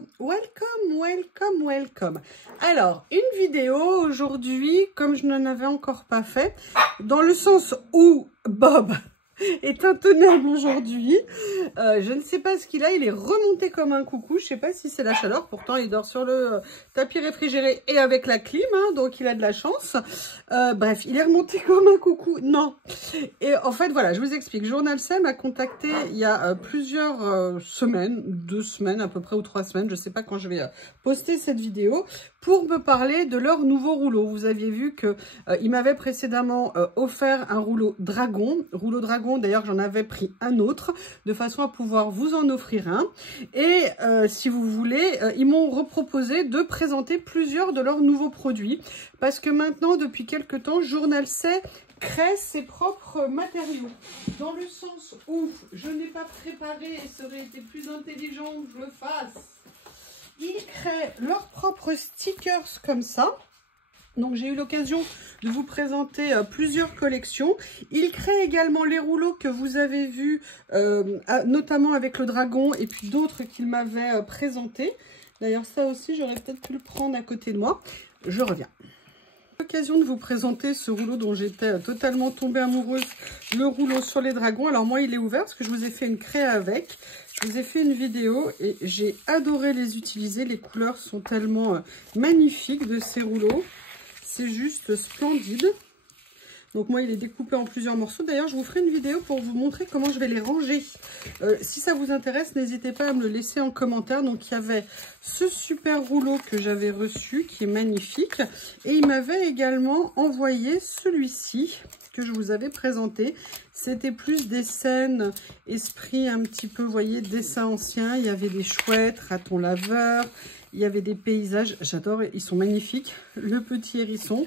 you, welcome. Alors, une vidéo aujourd'hui, comme je n'en avais encore pas fait, dans le sens où Bob est intenable aujourd'hui. Je ne sais pas ce qu'il a, il est remonté comme un coucou. Je ne sais pas si c'est la chaleur, pourtant il dort sur le tapis réfrigéré et avec la clim, hein, donc il a de la chance. Bref, il est remonté comme un coucou. Non. Et en fait, voilà, je vous explique. Journal C m'a contacté il y a plusieurs semaines, 2 semaines à peu près ou 3 semaines, je ne sais pas quand je vais poster cette vidéo, pour me parler de leur nouveau rouleau. Vous aviez vu que il m'avait précédemment offert un rouleau dragon. D'ailleurs, j'en avais pris un autre de façon à pouvoir vous en offrir un. Et si vous voulez, ils m'ont reproposé de présenter plusieurs de leurs nouveaux produits. Parce que maintenant, depuis quelques temps, Journal C crée ses propres matériaux. Dans le sens où je n'ai pas préparé et ça aurait été plus intelligent que je le fasse. Ils créent leurs propres stickers comme ça. Donc j'ai eu l'occasion de vous présenter plusieurs collections. Ils créent également les rouleaux que vous avez vus, notamment avec le dragon et puis d'autres qu'ils m'avaient présentés. D'ailleurs ça aussi j'aurais peut-être pu le prendre à côté de moi. Je reviens. L'occasion de vous présenter ce rouleau dont j'étais totalement tombée amoureuse, le rouleau sur les dragons. Alors moi il est ouvert parce que je vous ai fait une créa avec. Je vous ai fait une vidéo et j'ai adoré les utiliser. Les couleurs sont tellement magnifiques de ces rouleaux. C'est juste splendide. Donc moi, il est découpé en plusieurs morceaux. D'ailleurs, je vous ferai une vidéo pour vous montrer comment je vais les ranger. Si ça vous intéresse, n'hésitez pas à me le laisser en commentaire. Donc il y avait ce super rouleau que j'avais reçu, qui est magnifique. Et il m'avait également envoyé celui-ci, que je vous avais présenté. C'était plus des scènes, esprit un petit peu, vous voyez, dessin ancien. Il y avait des chouettes, ratons laveurs. Il y avait des paysages, j'adore, ils sont magnifiques. Le petit hérisson,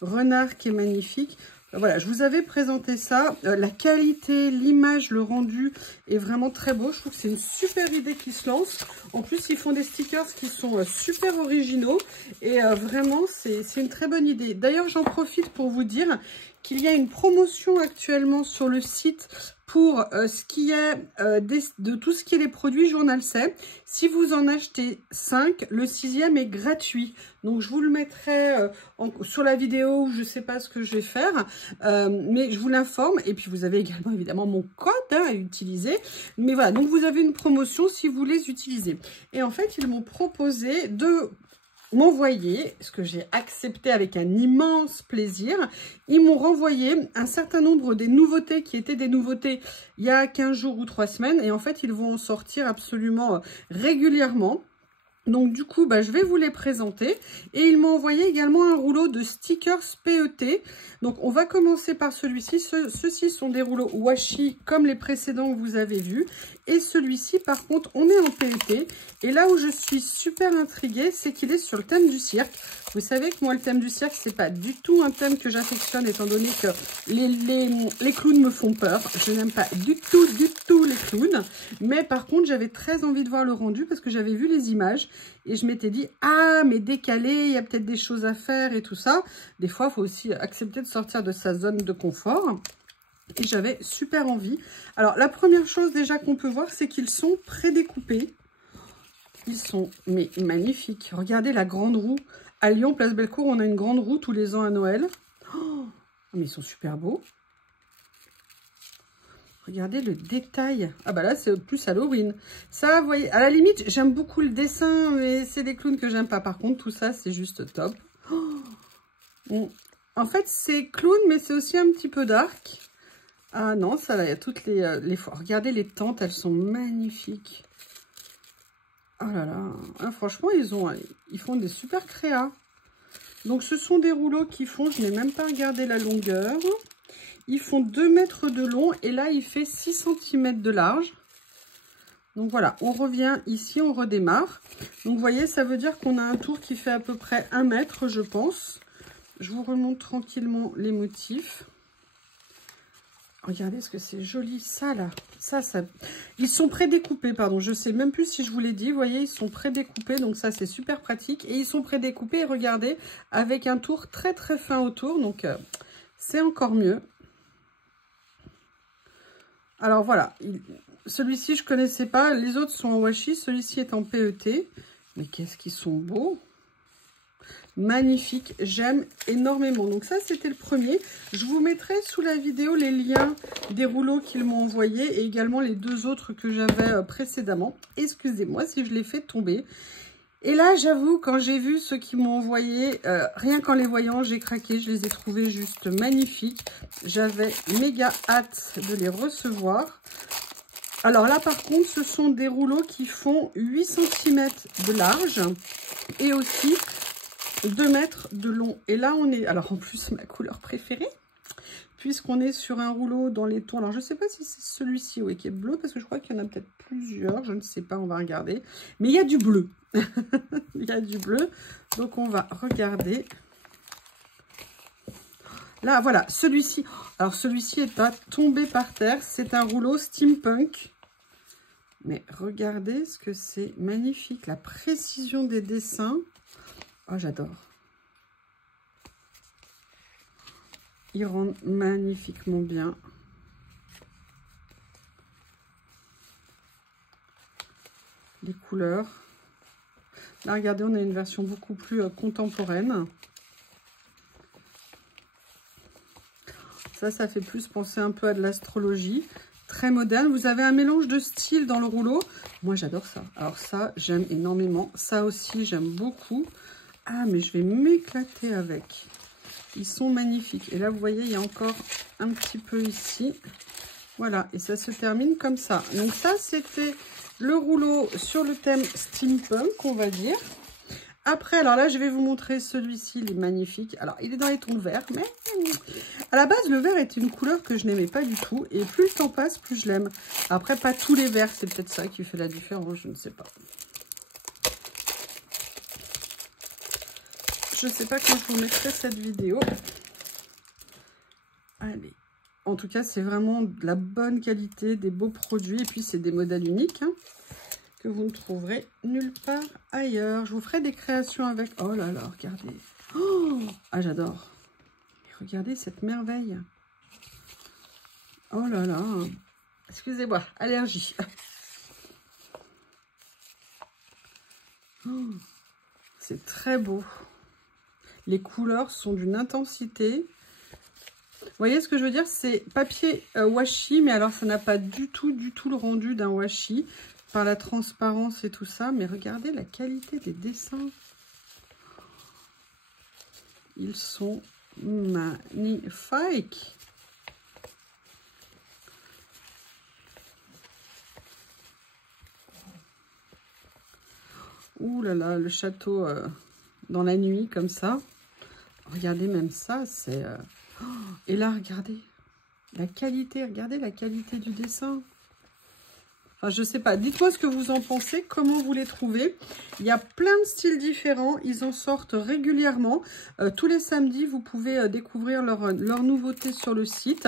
renard qui est magnifique. Voilà, je vous avais présenté ça. La qualité, l'image, le rendu est vraiment très beau. Je trouve que c'est une super idée qui se lance. En plus, ils font des stickers qui sont super originaux. Et vraiment, c'est une très bonne idée. D'ailleurs, j'en profite pour vous dire qu'il y a une promotion actuellement sur le site pour ce qui est de tout ce qui est les produits Journal C. Si vous en achetez 5, le 6e est gratuit. Donc je vous le mettrai sur la vidéo, je ne sais pas ce que je vais faire, mais je vous l'informe. Et puis vous avez également évidemment mon code à utiliser. Mais voilà, donc vous avez une promotion si vous les utilisez. Et en fait, ils m'ont proposé de m'envoyer, ce que j'ai accepté avec un immense plaisir. Ils m'ont renvoyé un certain nombre des nouveautés qui étaient des nouveautés il y a 15 jours ou 3 semaines. Et en fait, ils vont en sortir absolument régulièrement. Donc du coup, je vais vous les présenter. Et ils m'ont envoyé également un rouleau de stickers PET. Donc on va commencer par celui-ci. Ceux-ci sont des rouleaux washi comme les précédents que vous avez vus. Et celui-ci, par contre, on est en PET. Et là où je suis super intriguée, c'est qu'il est sur le thème du cirque. Vous savez que moi, le thème du cirque, c'est pas du tout un thème que j'affectionne, étant donné que les clowns me font peur. Je n'aime pas du tout les clowns. Mais par contre, j'avais très envie de voir le rendu parce que j'avais vu les images. Et je m'étais dit, ah, mais décalé, il y a peut-être des choses à faire et tout ça. Des fois, il faut aussi accepter de sortir de sa zone de confort. Et j'avais super envie. Alors, la première chose déjà qu'on peut voir, c'est qu'ils sont prédécoupés. Ils sont mais magnifiques. Regardez la grande roue. À Lyon, Place Bellecour, on a une grande roue tous les ans à Noël. Oh, mais ils sont super beaux. Regardez le détail. Ah bah là, c'est plus Halloween. Ça, vous voyez, à la limite, j'aime beaucoup le dessin, mais c'est des clowns que j'aime pas. Par contre, tout ça, c'est juste top. Oh, bon. En fait, c'est clown, mais c'est aussi un petit peu dark. Ah non, ça là, il y a toutes les... Regardez les tentes, elles sont magnifiques. Oh là là. Ah, franchement, ils font des super créas. Donc, ce sont des rouleaux qui font... Je n'ai même pas regardé la longueur. Ils font 2 mètres de long et là, il fait 6 cm de large. Donc, voilà, on revient ici, on redémarre. Donc, vous voyez, ça veut dire qu'on a un tour qui fait à peu près 1 mètre, je pense. Je vous remonte tranquillement les motifs. Regardez ce que c'est joli, ça là. Ça. Ils sont prédécoupés, pardon. Je ne sais même plus si je vous l'ai dit. Vous voyez, ils sont prédécoupés. Donc ça, c'est super pratique. Et ils sont prédécoupés, regardez, avec un tour très très fin autour. Donc c'est encore mieux. Alors voilà. Celui-ci, je ne connaissais pas. Les autres sont en washi. Celui-ci est en PET. Mais qu'est-ce qu'ils sont beaux! Magnifique, j'aime énormément. Donc ça, c'était le premier. Je vous mettrai sous la vidéo les liens des rouleaux qu'ils m'ont envoyés et également les deux autres que j'avais précédemment. Excusez-moi si je les fais tomber. Et là, j'avoue, quand j'ai vu ceux qui m'ont envoyé, rien qu'en les voyant, j'ai craqué. Je les ai trouvés juste magnifiques. J'avais méga hâte de les recevoir. Alors là, par contre, ce sont des rouleaux qui font 8 cm de large et aussi 2 mètres de long. Et là, on est... Alors, en plus, ma couleur préférée, puisqu'on est sur un rouleau dans les tons... Alors, je ne sais pas si c'est celui-ci, oui, qui est bleu, parce que je crois qu'il y en a peut-être plusieurs. Je ne sais pas, on va regarder. Mais il y a du bleu. Il y a du bleu. Donc, on va regarder. Là, voilà, celui-ci. Alors, celui-ci est à tomber par terre. C'est un rouleau steampunk. Mais regardez ce que c'est magnifique. La précision des dessins. Oh, j'adore. Ils rendent magnifiquement bien. Les couleurs. Là, regardez, on a une version beaucoup plus contemporaine. Ça fait plus penser un peu à de l'astrologie. Très moderne. Vous avez un mélange de styles dans le rouleau. Moi, j'adore ça. Alors ça, j'aime énormément. Ça aussi, j'aime beaucoup. Ah, mais je vais m'éclater avec. Ils sont magnifiques. Et là, vous voyez, il y a encore un petit peu ici. Voilà. Et ça se termine comme ça. Donc ça, c'était le rouleau sur le thème steampunk, on va dire. Après, alors là, je vais vous montrer celui-ci. Il est magnifique. Alors, il est dans les tons verts, mais à la base, le vert est une couleur que je n'aimais pas du tout. Et plus le temps passe, plus je l'aime. Après, pas tous les verts. C'est peut-être ça qui fait la différence. Je ne sais pas. Je ne sais pas quand je vous mettrai cette vidéo. Allez. En tout cas, c'est vraiment de la bonne qualité, des beaux produits. Et puis, c'est des modèles uniques hein, que vous ne trouverez nulle part ailleurs. Je vous ferai des créations avec... Oh là là, regardez. Oh, ah, j'adore. Regardez cette merveille. Oh là là. Excusez-moi, allergie. Oh, c'est très beau. Les couleurs sont d'une intensité. Vous voyez ce que je veux dire? C'est papier washi, mais alors ça n'a pas du tout le rendu d'un washi par la transparence et tout ça. Mais regardez la qualité des dessins. Ils sont magnifiques. Ouh là là, le château dans la nuit comme ça. Regardez même ça, c'est... Oh, et là, regardez la qualité, regardez la qualité du dessin. Enfin, je sais pas, dites-moi ce que vous en pensez, comment vous les trouvez. Il y a plein de styles différents, ils en sortent régulièrement. Tous les samedis, vous pouvez découvrir leurs nouveautés sur le site.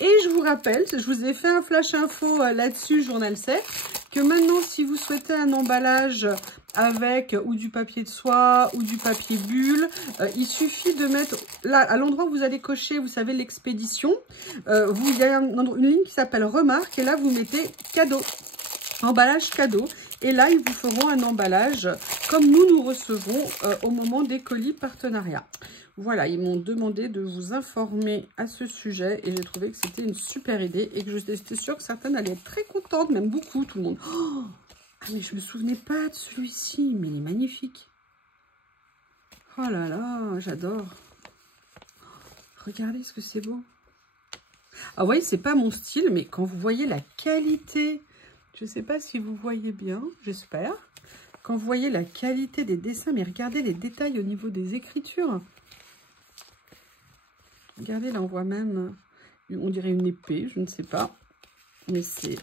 Et je vous rappelle, je vous ai fait un flash info là-dessus, Journal sait, que maintenant, si vous souhaitez un emballage avec ou du papier de soie ou du papier bulle, il suffit de mettre là à l'endroit où vous allez cocher, vous savez, l'expédition. Il y a une ligne qui s'appelle remarque et là vous mettez cadeau, emballage cadeau, et là ils vous feront un emballage comme nous recevons au moment des colis partenariat. Voilà, ils m'ont demandé de vous informer à ce sujet et j'ai trouvé que c'était une super idée et que j'étais sûre que certaines allaient être très contentes, même beaucoup, tout le monde. Oh, ah, mais je me souvenais pas de celui-ci, mais il est magnifique. Oh là là, j'adore. Regardez ce que c'est beau. Ah, vous voyez, c'est pas mon style, mais quand vous voyez la qualité, je sais pas si vous voyez bien, j'espère. Quand vous voyez la qualité des dessins, mais regardez les détails au niveau des écritures. Regardez, là, on voit même, on dirait une épée, je ne sais pas. Mais c'est...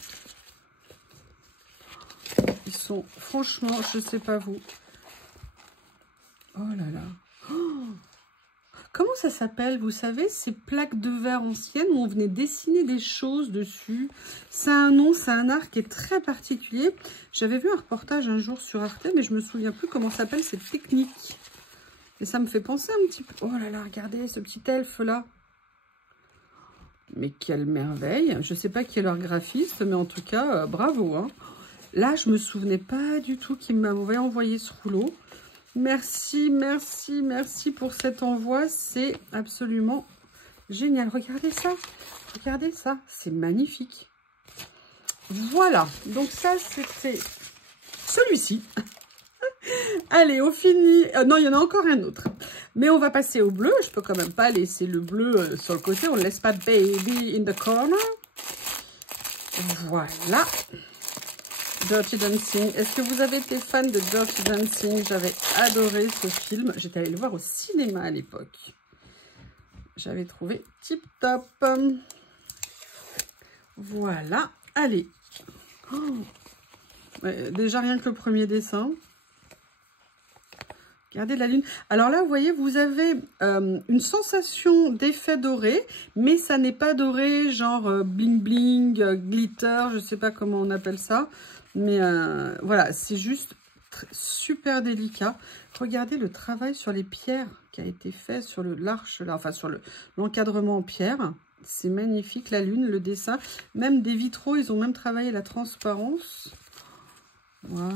Ils sont, franchement, je ne sais pas vous. Oh là là. Oh, comment ça s'appelle? Vous savez, ces plaques de verre anciennes où on venait dessiner des choses dessus. Ça a un nom, c'est un art qui est très particulier. J'avais vu un reportage un jour sur Arte, mais je me souviens plus comment s'appelle cette technique. Et ça me fait penser un petit peu... Oh là là, regardez ce petit elfe-là. Mais quelle merveille. Je ne sais pas qui est leur graphiste, mais en tout cas, bravo. Hein. Là, je me souvenais pas du tout qu'il m'avait envoyé ce rouleau. Merci, merci, merci pour cet envoi. C'est absolument génial. Regardez ça, c'est magnifique. Voilà, donc ça, c'était celui-ci. Allez, on finit. Non, il y en a encore un autre. Mais on va passer au bleu. Je peux quand même pas laisser le bleu sur le côté. On ne laisse pas baby in the corner. Voilà. Dirty Dancing. Est-ce que vous avez été fan de Dirty Dancing? J'avais adoré ce film. J'étais allée le voir au cinéma à l'époque. J'avais trouvé tip top. Voilà. Allez. Oh. Ouais, déjà rien que le premier dessin. Regardez la lune. Alors là, vous voyez, vous avez une sensation d'effet doré, mais ça n'est pas doré, genre bling bling, glitter, je ne sais pas comment on appelle ça. Mais voilà, c'est juste super délicat. Regardez le travail sur les pierres qui a été fait sur l'arche, là, enfin sur l'encadrement en pierre. C'est magnifique, la lune, le dessin. Même des vitraux, ils ont même travaillé la transparence. Waouh!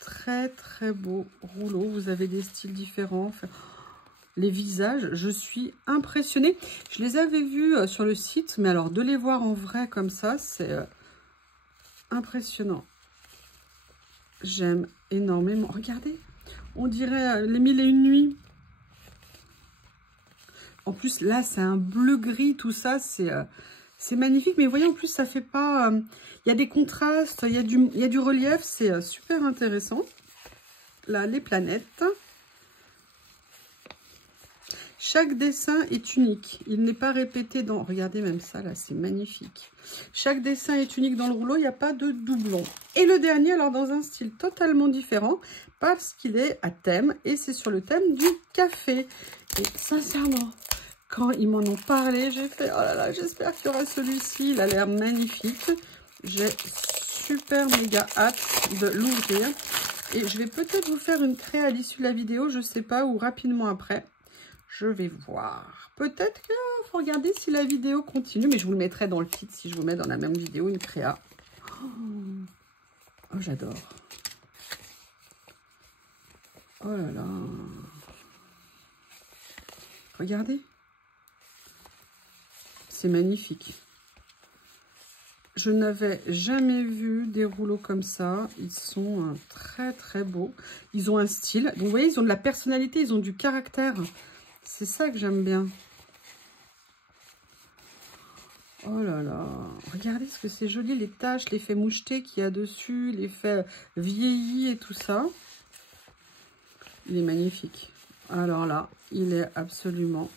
Très très beau rouleau, vous avez des styles différents. Enfin, les visages, je suis impressionnée. Je les avais vus sur le site, mais alors de les voir en vrai comme ça, c'est impressionnant. J'aime énormément. Regardez, on dirait les 1001 nuits. En plus, là, c'est un bleu-gris, tout ça, c'est magnifique. Mais vous voyez, en plus, ça fait pas... Il y a des contrastes, il y a du relief, c'est super intéressant. Là, les planètes. Chaque dessin est unique. Il n'est pas répété dans... Regardez même ça, là, c'est magnifique. Chaque dessin est unique dans le rouleau, il n'y a pas de doublon. Et le dernier, alors, dans un style totalement différent, parce qu'il est à thème, et c'est sur le thème du café. Et sincèrement, quand ils m'en ont parlé, j'ai fait, oh là là, j'espère qu'il y aura celui-ci. Il a l'air magnifique. J'ai super méga hâte de l'ouvrir. Et je vais peut-être vous faire une créa à l'issue de la vidéo, je ne sais pas, ou rapidement après. Je vais voir. Peut-être qu'il faut regarder si la vidéo continue, mais je vous le mettrai dans le kit si je vous mets dans la même vidéo une créa. Oh, j'adore. Oh là là. Regardez. C'est magnifique. Je n'avais jamais vu des rouleaux comme ça. Ils sont très très beaux. Ils ont un style. Donc vous voyez, ils ont de la personnalité, ils ont du caractère. C'est ça que j'aime bien. Oh là là. Regardez ce que c'est joli, les taches, l'effet moucheté qu'il y a dessus, l'effet vieilli et tout ça. Il est magnifique. Alors là, il est absolument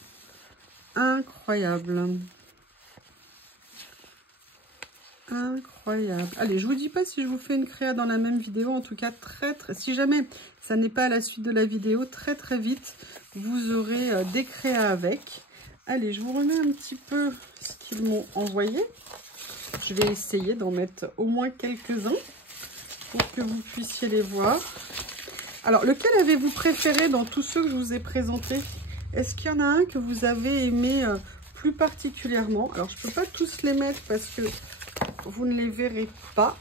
incroyable. Incroyable. Allez, je vous dis pas si je vous fais une créa dans la même vidéo. En tout cas, si jamais ça n'est pas à la suite de la vidéo, très très vite, vous aurez des créas avec. Allez, je vous remets un petit peu ce qu'ils m'ont envoyé. Je vais essayer d'en mettre au moins quelques-uns pour que vous puissiez les voir. Alors, lequel avez-vous préféré dans tous ceux que je vous ai présentés? Est-ce qu'il y en a un que vous avez aimé plus particulièrement? Alors, je ne peux pas tous les mettre parce que vous ne les verrez pas.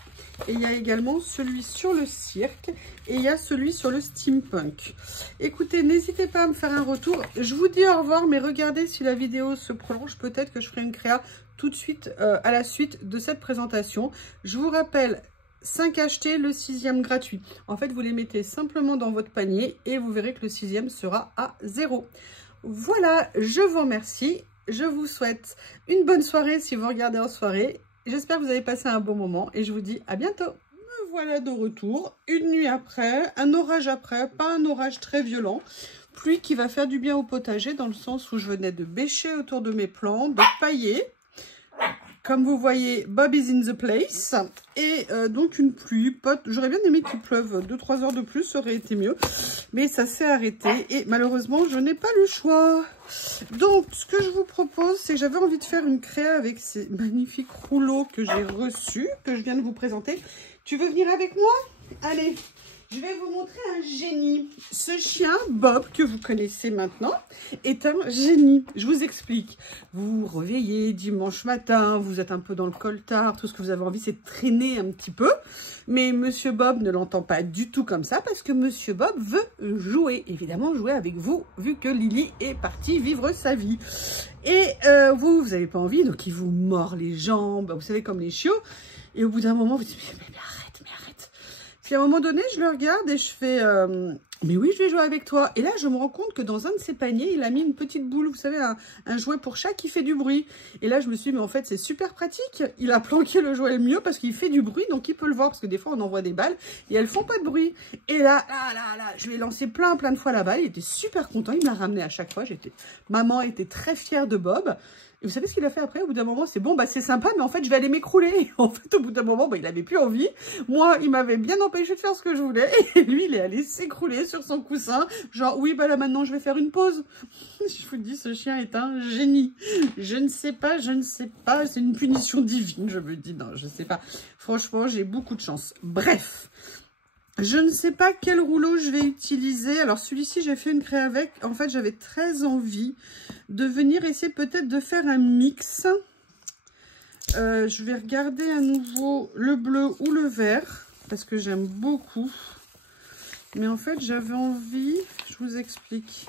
Et il y a également celui sur le cirque et il y a celui sur le steampunk. Écoutez, n'hésitez pas à me faire un retour. Je vous dis au revoir, mais regardez si la vidéo se prolonge. Peut-être que je ferai une créa tout de suite à la suite de cette présentation. Je vous rappelle, 5 achetés, le 6e gratuit. En fait, vous les mettez simplement dans votre panier et vous verrez que le 6e sera à 0. Voilà, je vous remercie. Je vous souhaite une bonne soirée si vous regardez en soirée. J'espère que vous avez passé un bon moment et je vous dis à bientôt. Me voilà de retour, une nuit après, un orage après, pas un orage très violent. Pluie qui va faire du bien au potager dans le sens où je venais de bêcher autour de mes plants, de pailler. Comme vous voyez, Bob is in the place. Et donc une pluie, j'aurais bien aimé qu'il pleuve 2-3 heures de plus, ça aurait été mieux. Mais ça s'est arrêté et malheureusement, je n'ai pas le choix. Donc, ce que je vous propose, c'est que j'avais envie de faire une créa avec ces magnifiques rouleaux que j'ai reçus, que je viens de vous présenter. Tu veux venir avec moi? Allez, Je vais vous montrer un génie. Ce chien, Bob, que vous connaissez maintenant, est un génie. Je vous explique. Vous vous réveillez dimanche matin, vous êtes un peu dans le coltard, tout ce que vous avez envie, c'est de traîner un petit peu. Mais Monsieur Bob ne l'entend pas du tout comme ça, parce que Monsieur Bob veut jouer. Évidemment, jouer avec vous, vu que Lily est partie vivre sa vie. Et vous n'avez pas envie, donc il vous mord les jambes, vous savez, comme les chiots. Et au bout d'un moment, vous dites, mais arrête, mais arrête. Puis à un moment donné, je le regarde et je fais, mais oui, je vais jouer avec toi. Et là, je me rends compte que dans un de ses paniers, il a mis une petite boule, vous savez, un jouet pour chat qui fait du bruit. Et là, je me suis dit, mais en fait, c'est super pratique. Il a planqué le jouet le mieux parce qu'il fait du bruit, donc il peut le voir. Parce que des fois, on envoie des balles et elles font pas de bruit. Et là, je lui ai lancé plein de fois la balle. Il était super content. Il me l'a ramené à chaque fois. Maman était très fière de Bob. Et vous savez ce qu'il a fait après? Au bout d'un moment, c'est bon, bah c'est sympa, mais en fait, je vais aller m'écrouler. En fait, au bout d'un moment, bah, il n'avait plus envie. Moi, il m'avait bien empêché de faire ce que je voulais. Et lui, il est allé s'écrouler sur son coussin. Genre, oui, bah là, maintenant, je vais faire une pause. Je vous dis, ce chien est un génie. Je ne sais pas. C'est une punition divine, je me dis. Non, je ne sais pas. Franchement, j'ai beaucoup de chance. Bref. Je ne sais pas quel rouleau je vais utiliser. Alors, celui-ci, j'ai fait une créa avec. En fait, j'avais très envie de venir essayer peut-être de faire un mix. Je vais regarder à nouveau le bleu ou le vert, parce que j'aime beaucoup. Mais en fait, j'avais envie, je vous explique.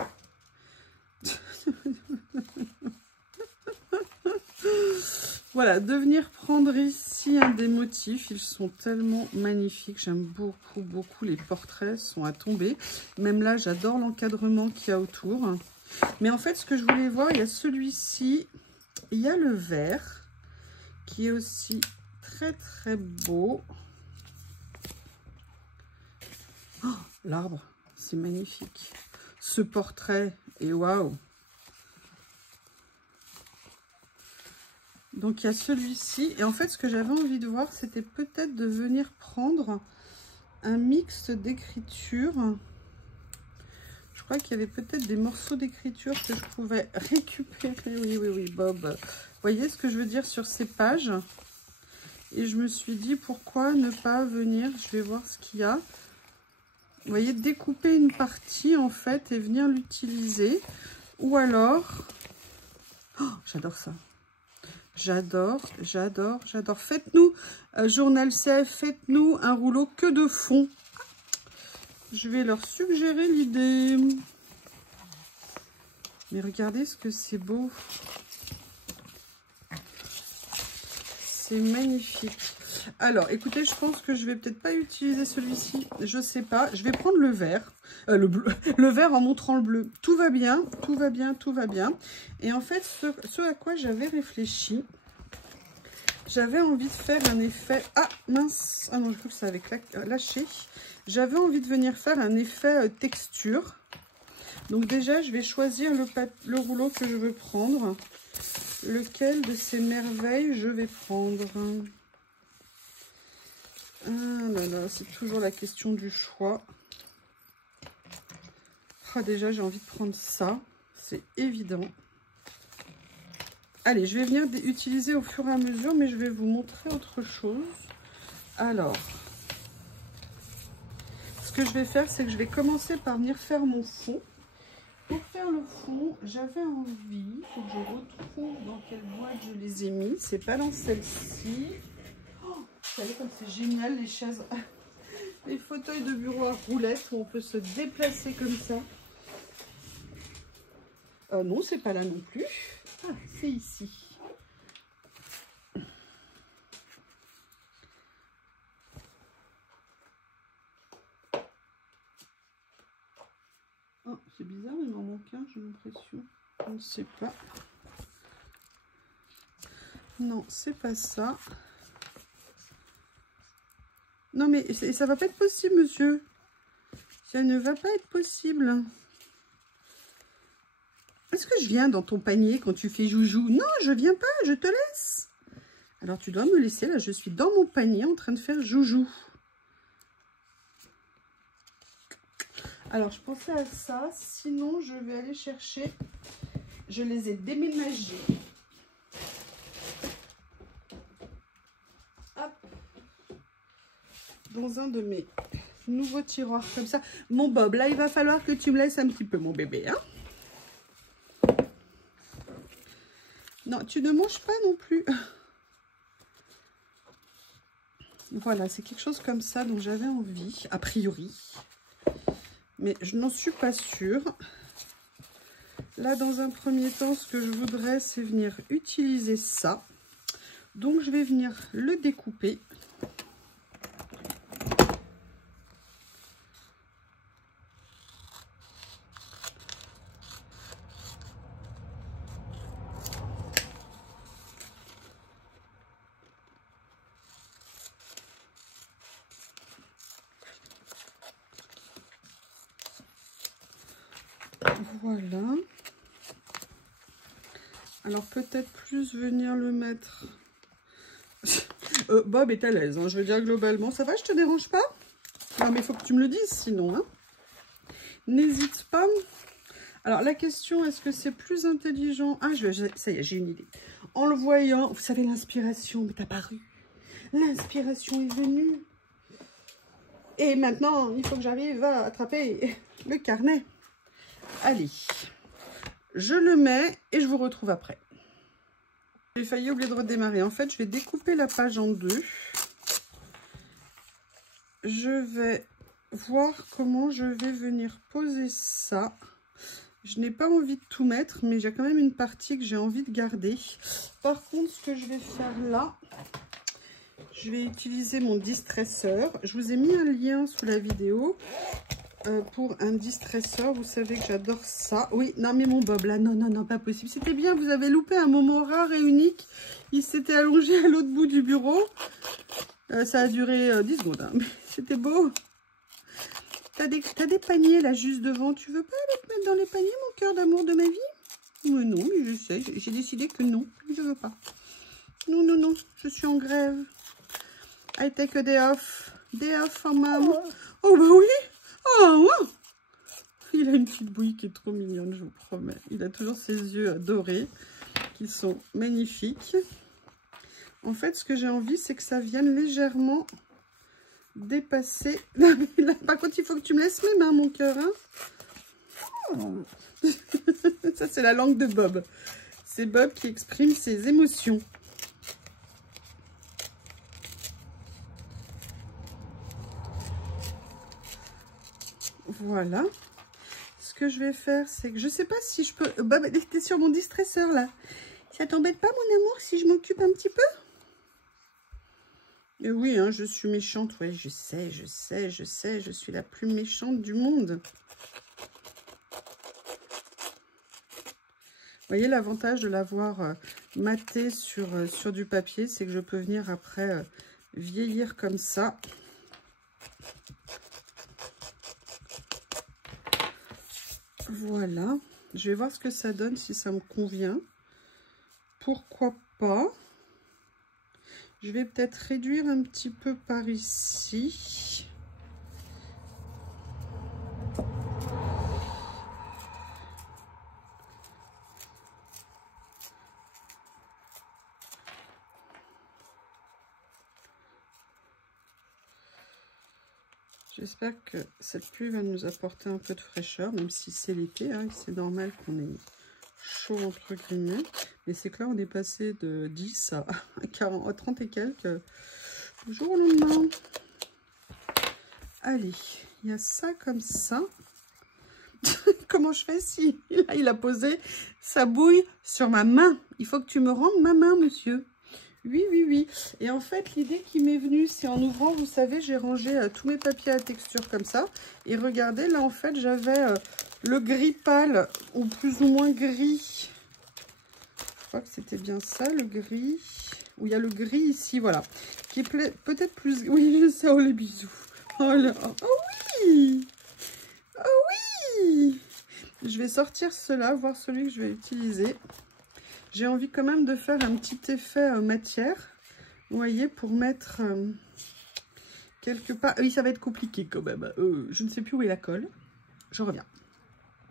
Voilà, de venir prendre ici un des motifs. Ils sont tellement magnifiques. J'aime beaucoup, beaucoup. Les portraits sont à tomber. Même là, j'adore l'encadrement qu'il y a autour. Mais en fait, ce que je voulais voir, il y a celui-ci. Il y a le vert, qui est aussi très, très beau. Oh, l'arbre, c'est magnifique. Ce portrait est waouh. Donc, il y a celui-ci. Et en fait, ce que j'avais envie de voir, c'était peut-être de venir prendre un mix d'écriture. Je crois qu'il y avait peut-être des morceaux d'écriture que je pouvais récupérer. Oui, Bob. Vous voyez ce que je veux dire sur ces pages? Et je me suis dit, pourquoi ne pas venir, je vais voir ce qu'il y a. Vous voyez, découper une partie, en fait, et venir l'utiliser. Ou alors... Oh, j'adore ça. J'adore. Faites-nous, Journal CF, faites-nous un rouleau que de fond. Je vais leur suggérer l'idée. Mais regardez ce que c'est beau. C'est magnifique. Alors, écoutez, je pense que je vais peut-être pas utiliser celui-ci. Je sais pas. Je vais prendre le vert. Le bleu. Le vert en montrant le bleu. Tout va bien. Tout va bien. Et en fait, ce à quoi j'avais réfléchi, j'avais envie de faire un effet... Ah, mince. Ah non, je crois que ça avait lâché. J'avais envie de venir faire un effet texture. Donc déjà, je vais choisir le rouleau que je veux prendre. Lequel de ces merveilles je vais prendre? Ah là là, c'est toujours la question du choix. Ah, déjà, j'ai envie de prendre ça. C'est évident. Allez, je vais venir utiliser au fur et à mesure, mais je vais vous montrer autre chose. Alors, ce que je vais faire, c'est que je vais commencer par venir faire mon fond. Pour faire le fond, j'avais envie, il faut que je retrouve dans quelle boîte je les ai mis. C'est pas dans celle-ci. Oh, vous savez comme c'est génial les chaises, les fauteuils de bureau à roulettes où on peut se déplacer comme ça. Non, c'est pas là non plus. Ah, c'est ici. Oh, c'est bizarre, il m'en manque un, j'ai l'impression. Je ne sais pas. Non, c'est pas ça. Non, mais ça va pas être possible, monsieur. Ça ne va pas être possible. Est-ce que je viens dans ton panier quand tu fais joujou? Non, je viens pas, je te laisse. Alors, tu dois me laisser. Là, je suis dans mon panier en train de faire joujou. Alors, je pensais à ça. Sinon, je vais aller chercher. Je les ai déménagés. Hop. Dans un de mes nouveau tiroir comme ça. Mon Bob, là, il va falloir que tu me laisses un petit peu, mon bébé. Hein. Non, tu ne manges pas non plus. Voilà, c'est quelque chose comme ça dont j'avais envie, a priori. Mais je n'en suis pas sûre. Là, dans un premier temps, ce que je voudrais, c'est venir utiliser ça. Donc, je vais venir le découper. Voilà. Alors, peut-être plus venir le mettre... Bob est à l'aise, hein, je veux dire globalement. Ça va, je te dérange pas? Non, mais il faut que tu me le dises sinon. Hein. N'hésite pas. Alors, la question, est-ce que c'est plus intelligent? Ah, ça y est, j'ai une idée. En le voyant, vous savez, l'inspiration m'est apparue. L'inspiration est venue. Et maintenant, il faut que j'arrive à attraper le carnet. Allez, je le mets et je vous retrouve après. J'ai failli oublier de redémarrer. En fait, je vais découper la page en deux. Je vais voir comment je vais venir poser ça. Je n'ai pas envie de tout mettre, mais j'ai quand même une partie que j'ai envie de garder. Par contre, ce que je vais faire là, je vais utiliser mon distresseur. Je vous ai mis un lien sous la vidéo pour un distresseur. Vous savez que j'adore ça. Oui, non mais mon Bob là, non, non, non, pas possible. C'était bien, vous avez loupé un moment rare et unique. Il s'était allongé à l'autre bout du bureau. Ça a duré 10 secondes, hein, mais c'était beau. T'as des paniers là juste devant. Tu veux pas aller te mettre dans les paniers, mon cœur d'amour de ma vie? Mais non, mais je sais. J'ai décidé que non, je veux pas. Non, non, non, je suis en grève. I take a day off. Day off for mom. Oh bah oui. Oh, wow. Il a une petite bouille qui est trop mignonne, je vous promets. Il a toujours ses yeux dorés qui sont magnifiques. En fait, ce que j'ai envie, c'est que ça vienne légèrement dépasser. Là, par contre, il faut que tu me laisses mes mains, mon cœur. Hein. Ça, c'est la langue de Bob. C'est Bob qui exprime ses émotions. Voilà. Ce que je vais faire, c'est que je sais pas si je peux... Bob, t'es sur mon distresseur, là. Ça t'embête pas, mon amour, si je m'occupe un petit peu? Et oui, hein, je suis méchante. Ouais, je sais, je sais, je sais. Je suis la plus méchante du monde. Vous voyez, l'avantage de l'avoir maté sur du papier, c'est que je peux venir après vieillir comme ça. Voilà. Je vais voir ce que ça donne, si ça me convient. Pourquoi pas? Je vais peut-être réduire un petit peu par ici. J'espère que cette pluie va nous apporter un peu de fraîcheur, même si c'est l'été, hein, c'est normal qu'on ait chaud entre guillemets. Mais c'est que là, on est passé de 10 à 40, à 30 et quelques du jour au lendemain. Allez, il y a ça comme ça. Comment je fais si là, il a posé sa bouille sur ma main? Il faut que tu me rendes ma main, monsieur. Oui, oui, oui. Et en fait, l'idée qui m'est venue, c'est en ouvrant, vous savez, j'ai rangé tous mes papiers à texture comme ça. Et regardez, là, en fait, j'avais le gris pâle, ou plus ou moins gris. Je crois que c'était bien ça, le gris. Où il y a le gris ici, voilà. Qui est peut-être plus... Oui, je sais, oh, les bisous. Oh, là. Oh oui. Oh oui. Je vais sortir cela, voir celui que je vais utiliser. J'ai envie quand même de faire un petit effet matière, vous voyez, pour mettre quelque part... Oui, ça va être compliqué quand même. Je ne sais plus où est la colle. Je reviens.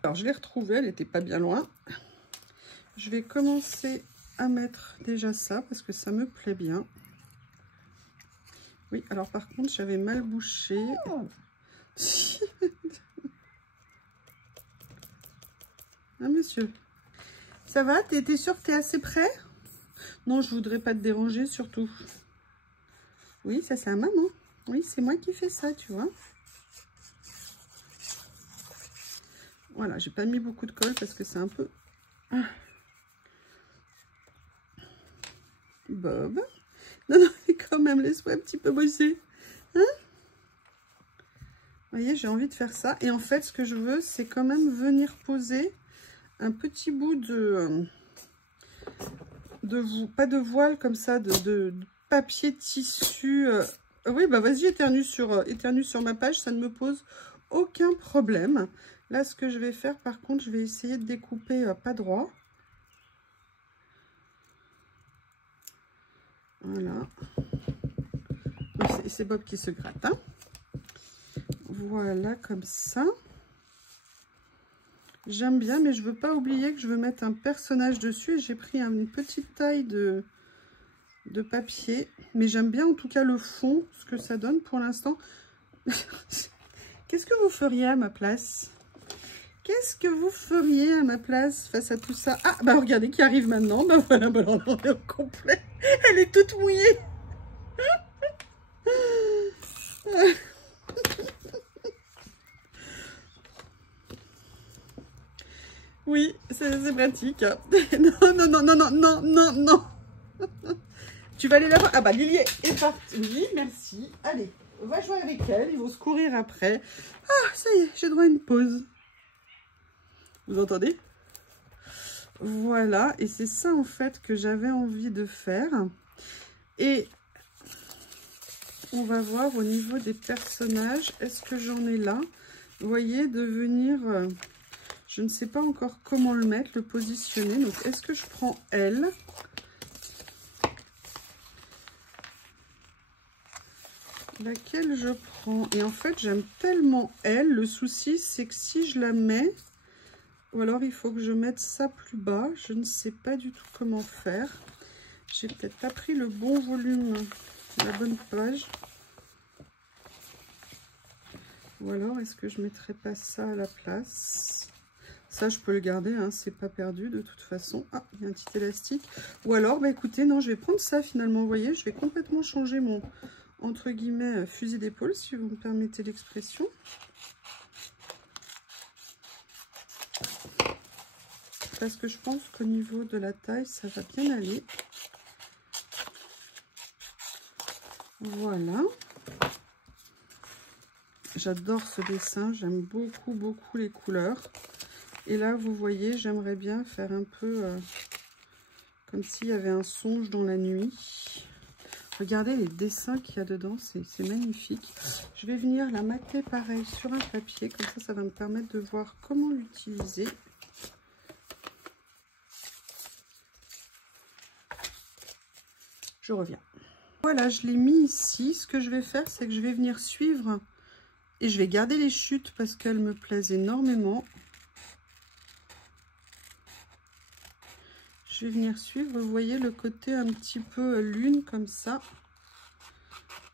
Alors, je l'ai retrouvée, elle n'était pas bien loin. Je vais commencer à mettre déjà ça, parce que ça me plaît bien. Oui, alors par contre, j'avais mal bouché. Ah, monsieur. Ça va? T'es sûr que t'es assez près? Non, je voudrais pas te déranger, surtout. Oui, ça, c'est à maman. Oui, c'est moi qui fais ça, tu vois. Voilà, j'ai pas mis beaucoup de colle parce que c'est un peu... Ah. Bob. Non, non, mais quand même, laisse-moi un petit peu bosser. Hein? Vous voyez, j'ai envie de faire ça. Et en fait, ce que je veux, c'est quand même venir poser un petit bout de pas de voile comme ça, de papier tissu. Oui, bah vas-y, éternue sur ma page, ça ne me pose aucun problème. Là, ce que je vais faire, par contre, je vais essayer de découper pas droit. Voilà. C'est Bob qui se gratte, hein. Voilà, comme ça. J'aime bien, mais je veux pas oublier que je veux mettre un personnage dessus. J'ai pris une petite taille de papier. Mais j'aime bien en tout cas le fond, ce que ça donne pour l'instant. Qu'est-ce que vous feriez à ma place? Qu'est-ce que vous feriez à ma place face à tout ça? Ah, bah regardez qui arrive maintenant. Bah voilà, bah on est au complet. Elle est toute mouillée. Oui, c'est pratique. Non, non, non, non, non, non, non, non. Tu vas aller là-bas. Ah bah Lily est partie. Oui, merci. Allez, on va jouer avec elle. Ils vont se courir après. Ah, ça y est, j'ai droit à une pause. Vous entendez? Voilà, et c'est ça en fait que j'avais envie de faire. Et on va voir au niveau des personnages, est-ce que j'en ai là? Vous voyez, de venir, je ne sais pas encore comment le mettre, le positionner. Donc, est-ce que je prends elle? Laquelle je prends? Et en fait, j'aime tellement elle. Le souci, c'est que si je la mets, ou alors il faut que je mette ça plus bas. Je ne sais pas du tout comment faire. J'ai peut-être pas pris le bon volume, la bonne page. Ou alors, est-ce que je mettrais pas ça à la place? Ça, je peux le garder, hein, c'est pas perdu de toute façon. Ah, il y a un petit élastique. Ou alors, bah écoutez, non, je vais prendre ça finalement. Vous voyez, je vais complètement changer mon, entre guillemets, fusil d'épaule, si vous me permettez l'expression. Parce que je pense qu'au niveau de la taille, ça va bien aller. Voilà. J'adore ce dessin, j'aime beaucoup, beaucoup les couleurs. Et là, vous voyez, j'aimerais bien faire un peu comme s'il y avait un songe dans la nuit. Regardez les dessins qu'il y a dedans, c'est magnifique. Je vais venir la mater pareil sur un papier, comme ça va me permettre de voir comment l'utiliser. Je reviens. Voilà, je l'ai mis ici. Ce que je vais faire, c'est que je vais venir suivre et je vais garder les chutes parce qu'elles me plaisent énormément. Je vais venir suivre, vous voyez le côté un petit peu lune comme ça.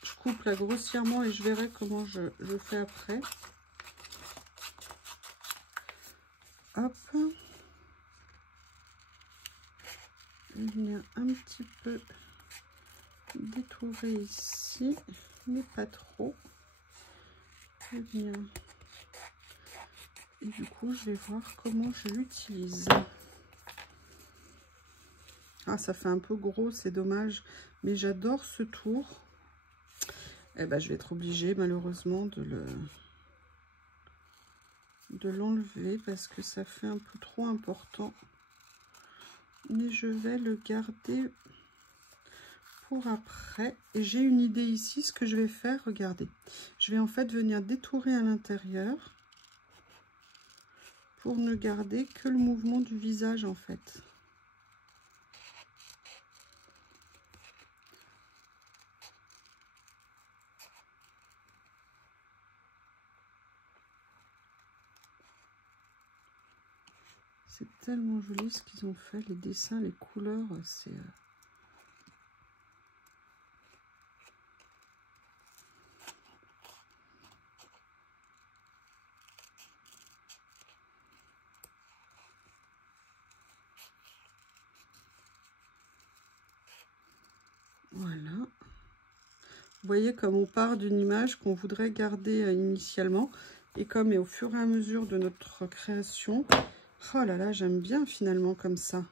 Je coupe là grossièrement et je verrai comment je fais après. Hop. Je vais venir un petit peu détourer ici, mais pas trop. Je vais venir. Et du coup, je vais voir comment je l'utilise. Ah, ça fait un peu gros, c'est dommage. Mais j'adore ce tour. Eh ben, je vais être obligée, malheureusement, de l'enlever parce que ça fait un peu trop important. Mais je vais le garder pour après. Et j'ai une idée ici, ce que je vais faire, regardez. Je vais en fait venir détourer à l'intérieur pour ne garder que le mouvement du visage en fait. C'est tellement joli ce qu'ils ont fait, les dessins, les couleurs, c'est... Vous voyez comme on part d'une image qu'on voudrait garder initialement. Et comme et au fur et à mesure de notre création, oh là là, j'aime bien finalement comme ça.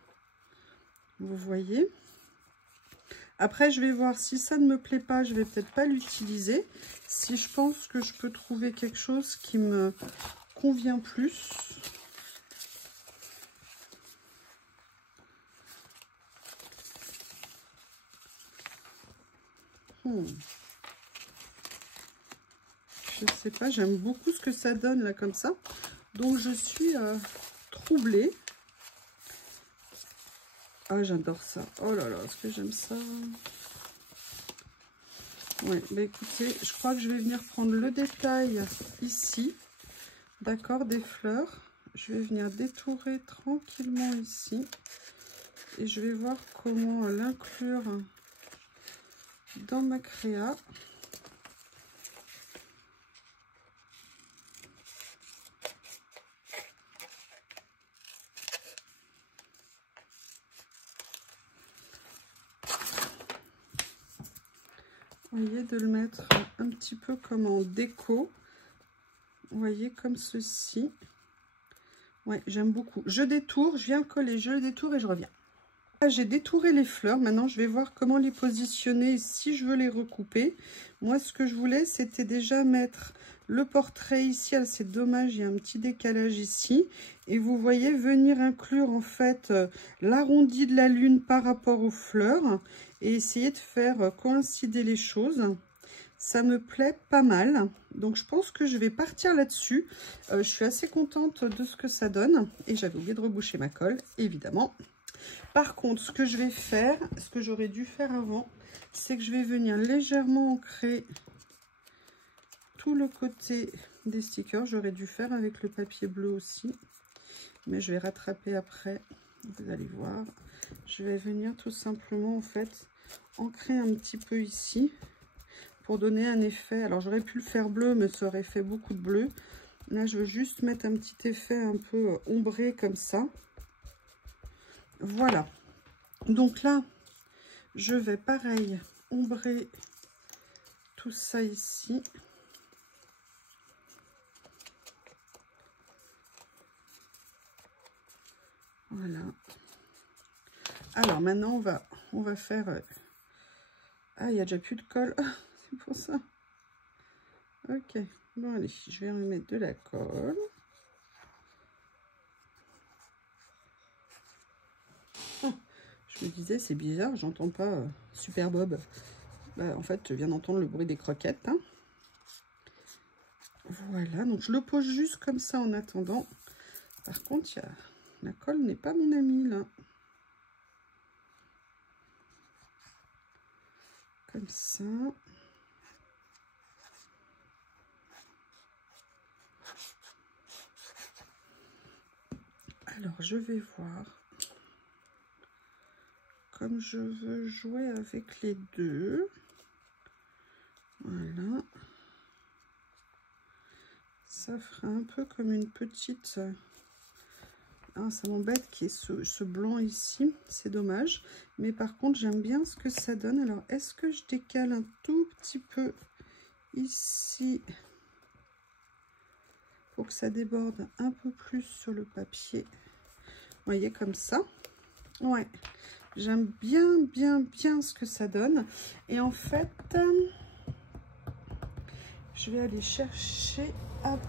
Vous voyez? Après, je vais voir si ça ne me plaît pas, je vais peut-être pas l'utiliser. Si je pense que je peux trouver quelque chose qui me convient plus. Je sais pas, j'aime beaucoup ce que ça donne là comme ça. Donc je suis troublée. Ah, j'adore ça. Oh là là, est-ce que j'aime ça? Ouais, bah écoutez, je crois que je vais venir prendre le détail ici. D'accord, des fleurs. Je vais venir détourer tranquillement ici. Et je vais voir comment l'inclure dans ma créa. Vous voyez, de le mettre un petit peu comme en déco. Vous voyez, comme ceci. Ouais, j'aime beaucoup. Je détourne, je viens coller, je le détourne et je reviens. J'ai détouré les fleurs. Maintenant, je vais voir comment les positionner si je veux les recouper. Moi, ce que je voulais, c'était déjà mettre le portrait ici. C'est dommage, il y a un petit décalage ici. Et vous voyez, venir inclure en fait l'arrondi de la lune par rapport aux fleurs. Et essayer de faire coïncider les choses. Ça me plaît pas mal. Donc, je pense que je vais partir là-dessus. Je suis assez contente de ce que ça donne. Et j'avais oublié de reboucher ma colle, évidemment. Par contre, ce que je vais faire, ce que j'aurais dû faire avant, c'est que je vais venir légèrement ancrer tout le côté des stickers. J'aurais dû faire avec le papier bleu aussi. Mais je vais rattraper après. Vous allez voir. Je vais venir tout simplement, en fait, ancrer un petit peu ici. Pour donner un effet, alors j'aurais pu le faire bleu, mais ça aurait fait beaucoup de bleu. Là, je veux juste mettre un petit effet un peu ombré comme ça. Voilà. Donc là, je vais pareil ombrer tout ça ici. Voilà. Alors maintenant, on va faire... Ah, il n'y a déjà plus de colle. C'est pour ça. Ok. Bon, allez, je vais remettre de la colle. Oh, je me disais, c'est bizarre, j'entends pas Super Bob. Bah, en fait, je viens d'entendre le bruit des croquettes. Hein. Voilà, donc je le pose juste comme ça en attendant. Par contre, la colle n'est pas mon amie, là. Comme ça. Alors, je vais voir. Comme je veux jouer avec les deux. Voilà. Ça fera un peu comme une petite... Ah, ça m'embête qu'il y ait ce blanc ici. C'est dommage. Mais par contre, j'aime bien ce que ça donne. Alors, est-ce que je décale un tout petit peu ici pour que ça déborde un peu plus sur le papier? Vous voyez, comme ça. Ouais. J'aime bien, bien, bien ce que ça donne. Et en fait, je vais aller chercher... Hop.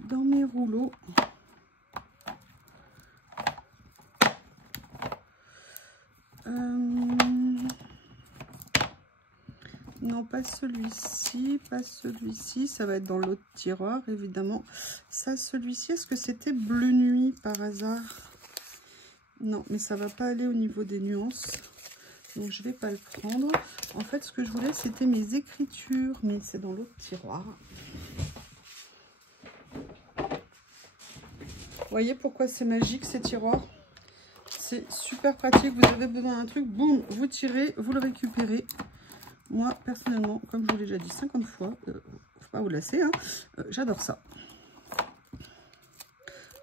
Dans mes rouleaux. Non, pas celui-ci, pas celui-ci. Ça va être dans l'autre tiroir, évidemment. Ça, celui-ci, est-ce que c'était bleu nuit par hasard? Non, mais ça va pas aller au niveau des nuances. Donc, je vais pas le prendre. En fait, ce que je voulais, c'était mes écritures. Mais c'est dans l'autre tiroir. Vous voyez pourquoi c'est magique, ces tiroirs? C'est super pratique. Vous avez besoin d'un truc, boum, vous tirez, vous le récupérez. Moi, personnellement, comme je vous l'ai déjà dit 50 fois, faut pas vous lasser, hein, j'adore ça.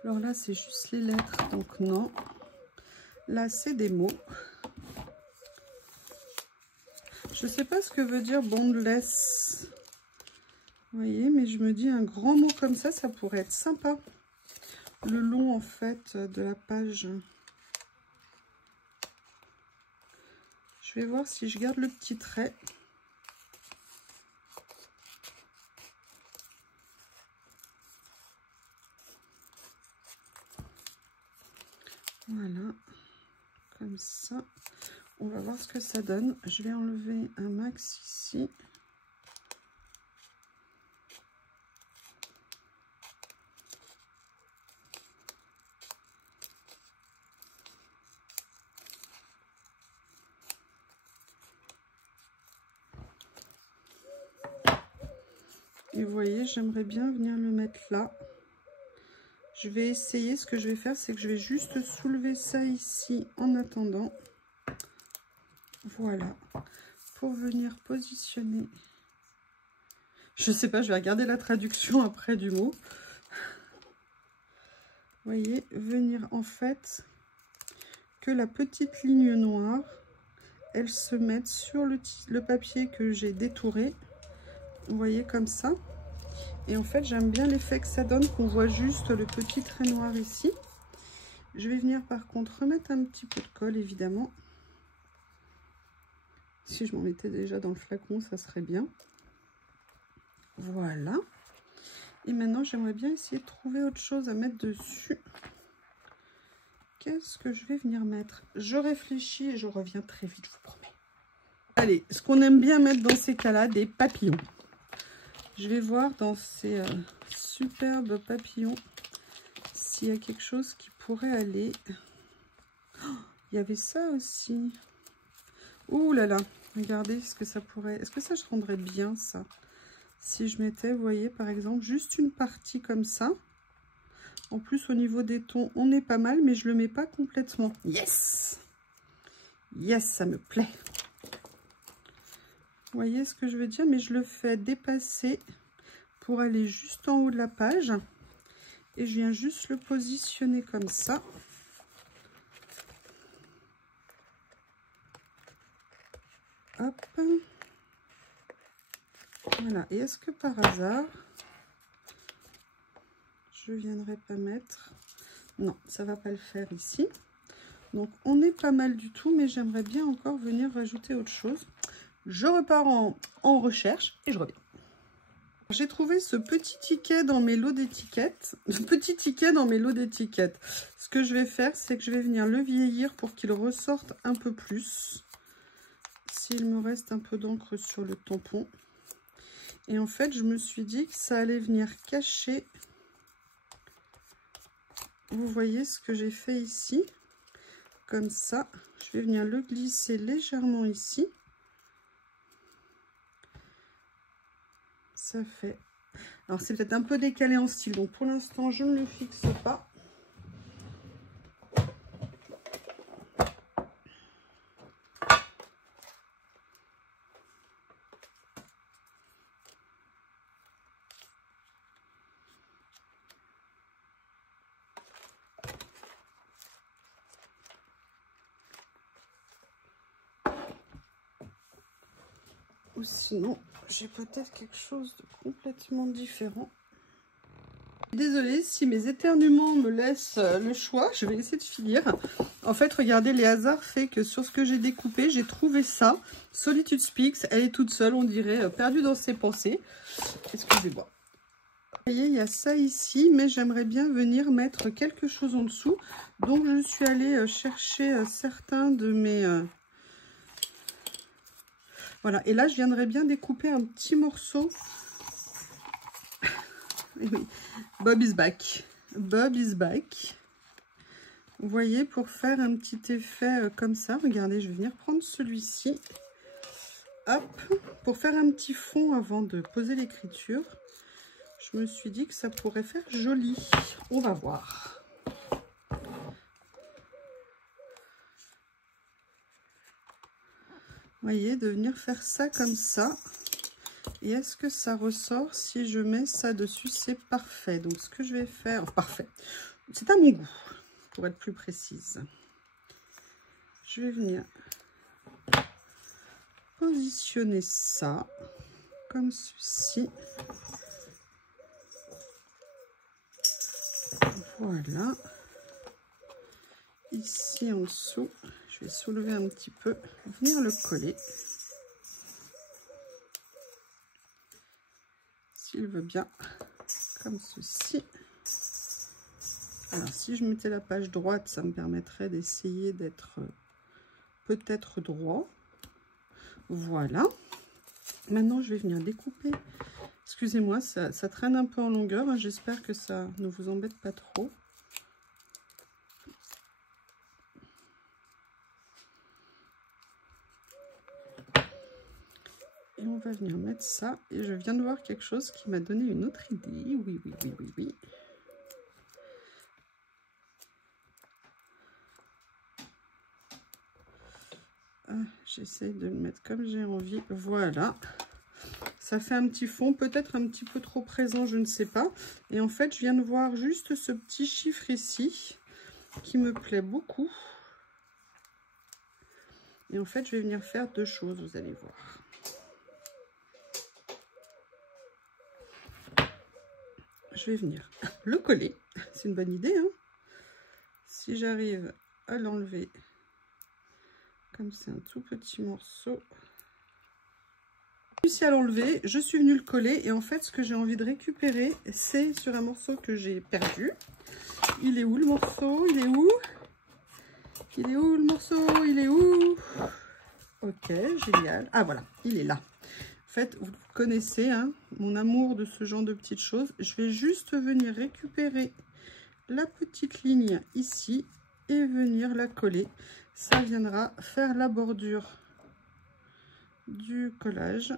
Alors là, c'est juste les lettres, donc non. Là, c'est des mots. Je sais pas ce que veut dire bondless. Vous voyez, mais je me dis un grand mot comme ça pourrait être sympa. Le long, en fait, de la page. Je vais voir si je garde le petit trait. Voilà, comme ça. On va voir ce que ça donne. Je vais enlever un max ici. Et vous voyez, j'aimerais bien venir le mettre là. Je vais essayer, ce que je vais faire, c'est que je vais juste soulever ça ici en attendant. Voilà, pour venir positionner. Je sais pas, je vais regarder la traduction après du mot. Vous voyez, venir en fait que la petite ligne noire, elle se mette sur le papier que j'ai détouré. Vous voyez, comme ça. Et en fait, j'aime bien l'effet que ça donne, qu'on voit juste le petit trait noir ici. Je vais venir par contre remettre un petit peu de colle, évidemment. Si je m'en mettais déjà dans le flacon, ça serait bien. Voilà. Et maintenant, j'aimerais bien essayer de trouver autre chose à mettre dessus. Qu'est-ce que je vais venir mettre? Je réfléchis et je reviens très vite, je vous promets. Allez, ce qu'on aime bien mettre dans ces cas-là, des papillons. Je vais voir dans ces superbes papillons s'il y a quelque chose qui pourrait aller. Oh, il y avait ça aussi. Ouh là là, regardez ce que ça pourrait. Est-ce que ça je rendrais bien ça? Si je mettais, vous voyez, par exemple, juste une partie comme ça. En plus, au niveau des tons, on est pas mal, mais je le mets pas complètement. Yes! Yes, ça me plaît. Vous voyez ce que je veux dire? Mais je le fais dépasser pour aller juste en haut de la page. Et je viens juste le positionner comme ça. Hop. Voilà. Et est-ce que par hasard, je viendrai pas mettre... Non, ça va pas le faire ici. Donc, on est pas mal du tout, mais j'aimerais bien encore venir rajouter autre chose. Je repars en recherche et je reviens. J'ai trouvé ce petit ticket dans mes lots d'étiquettes. Ce que je vais faire, c'est que je vais venir le vieillir pour qu'il ressorte un peu plus. S'il me reste un peu d'encre sur le tampon. Et en fait, je me suis dit que ça allait venir cacher. Vous voyez ce que j'ai fait ici. Comme ça, je vais venir le glisser légèrement ici. Ça fait... Alors, c'est peut-être un peu décalé en style. Donc, pour l'instant, je ne le fixe pas. Ou sinon, j'ai peut-être quelque chose de complètement différent. Désolée si mes éternuements me laissent le choix, je vais essayer de finir. En fait, regardez, les hasards fait que sur ce que j'ai découpé, j'ai trouvé ça. Solitude Speaks, elle est toute seule, on dirait, perdue dans ses pensées. Excusez-moi. Vous voyez, il y a ça ici, mais j'aimerais bien venir mettre quelque chose en dessous. Donc, je suis allée chercher certains de mes... Voilà, et là, je viendrais bien découper un petit morceau. Oui, Bob is back. Bob is back. Vous voyez, pour faire un petit effet comme ça. Regardez, je vais venir prendre celui-ci. Hop, pour faire un petit fond avant de poser l'écriture. Je me suis dit que ça pourrait faire joli. On va voir. Vous voyez, de venir faire ça comme ça. Et est-ce que ça ressort si je mets ça dessus? C'est parfait. Donc, ce que je vais faire... Parfait. C'est à mon goût, pour être plus précise. Je vais venir positionner ça comme ceci. Voilà. Ici en dessous, je vais soulever un petit peu, venir le coller. S'il veut bien, comme ceci. Alors, si je mettais la page droite, ça me permettrait d'essayer d'être peut-être droit. Voilà. Maintenant, je vais venir découper. Excusez-moi, ça traîne un peu en longueur. Hein. J'espère que ça ne vous embête pas trop. Et on va venir mettre ça. Et je viens de voir quelque chose qui m'a donné une autre idée. Oui, oui, oui, oui, oui. J'essaie de le mettre comme j'ai envie. Voilà. Ça fait un petit fond, peut-être un petit peu trop présent, je ne sais pas. Et en fait, je viens de voir juste ce petit chiffre ici qui me plaît beaucoup. Et en fait, je vais venir faire deux choses, vous allez voir. Je vais venir le coller. C'est une bonne idée, hein? Si j'arrive à l'enlever, comme c'est un tout petit morceau. J'ai réussi à l'enlever, je suis venue le coller. Et en fait, ce que j'ai envie de récupérer, c'est sur un morceau que j'ai perdu. Il est où le morceau? Il est où? Il est où le morceau? Il est où? Ok, génial. Ah voilà, il est là. En fait, vous connaissez hein, mon amour de ce genre de petites choses. Je vais juste venir récupérer la petite ligne ici et venir la coller. Ça viendra faire la bordure du collage,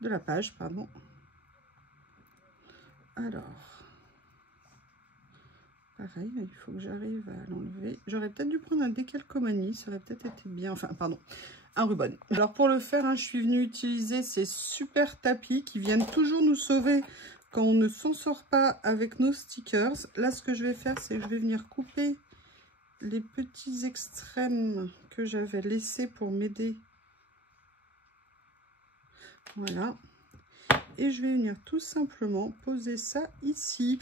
de la page, pardon. Alors, pareil, il faut que j'arrive à l'enlever. J'aurais peut-être dû prendre un décalcomanie, ça aurait peut-être été bien. Enfin, pardon, un ruban. Alors, pour le faire, hein, je suis venue utiliser ces super tapis qui viennent toujours nous sauver quand on ne s'en sort pas avec nos stickers. Là, ce que je vais faire, c'est que je vais venir couper les petits extrêmes que j'avais laissés pour m'aider. Voilà. Et je vais venir tout simplement poser ça ici.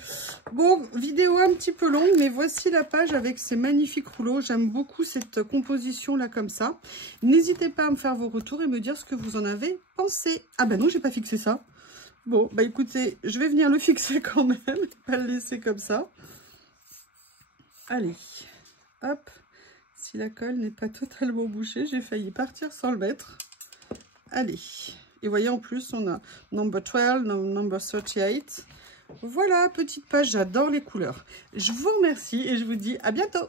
Bon, vidéo un petit peu longue, mais voici la page avec ces magnifiques rouleaux. J'aime beaucoup cette composition là comme ça. N'hésitez pas à me faire vos retours et me dire ce que vous en avez pensé. Ah bah non, j'ai pas fixé ça. Bon, bah écoutez, je vais venir le fixer quand même, pas le laisser comme ça. Allez, hop. Si la colle n'est pas totalement bouchée, j'ai failli partir sans le mettre. Allez. Et vous voyez, en plus, on a number 12, number 38. Voilà, petite page, j'adore les couleurs. Je vous remercie et je vous dis à bientôt.